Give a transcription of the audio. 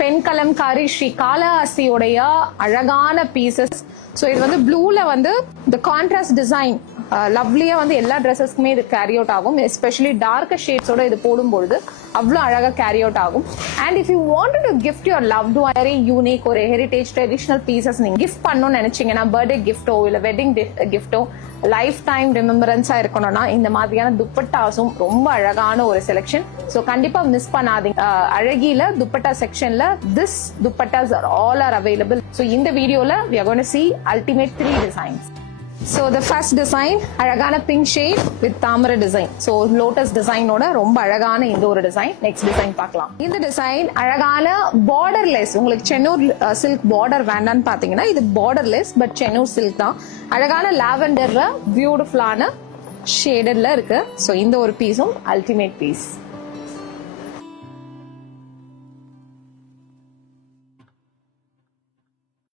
Pen Kalamkari Sri காளஹஸ்தியோடைய அழகான pieces. So இது வந்து ப்ளூல வந்து இந்த கான்ட்ராஸ்ட் டிசைன் லவ்லியா வந்து எல்லா ட்ரெஸ்ஸஸ்க்குமே இது கேரி அவுட் ஆகும். எஸ்பெஷலி டார்க் ஷேட்ஸோட இது போடும்பொழுது அவ்வளோ அழகா கேரி அவுட் ஆகும். And if you want to gift your loved one very unique ஒரு ஹெரிட்டேஜ் ட்ரெடிஷனல் பீசஸ் நீங்க கிஃப்ட் பண்ணணும்னு நினைச்சீங்கன்னா, பர்த்டே கிஃப்டோ இல்ல வெட்டிங் கிஃப்டோ லைஃப் டைம் ரிமெம்பரன்ஸா இருக்கணும்னா இந்த மாதிரியான துப்பட்டாஸும் ரொம்ப அழகான ஒரு செலெக்ஷன். ஸோ கண்டிப்பா மிஸ் பண்ணாதீங்க. அழகில துப்பட்டா செக்ஷன்ல this dupattas all are available. So இந்த வீடியோல we are going to see ultimate 3 designs. So the first design அழகான பிங்க் ஷேட் வித் தாமரை டிசைன். ஸோ லோட்டஸ் டிசைனோட ரொம்ப அழகான இந்த ஒரு டிசைன். நெக்ஸ்ட் டிசைன் பார்க்கலாம். இந்த டிசைன் அழகான பார்டர்லெஸ். உங்களுக்கு சென்னூர் சில்க் பார்டர் வேண்டான்னு பாத்தீங்கன்னா இது பார்டர்லெஸ் பட் சென்னூர் சில்க் தான். அழகான லாவெண்டர்ல பியூட்டிஃபுல்லான ஷேடட்ல இருக்கு. ஸோ இந்த ஒரு பீஸும் அல்டிமேட் பீஸ்.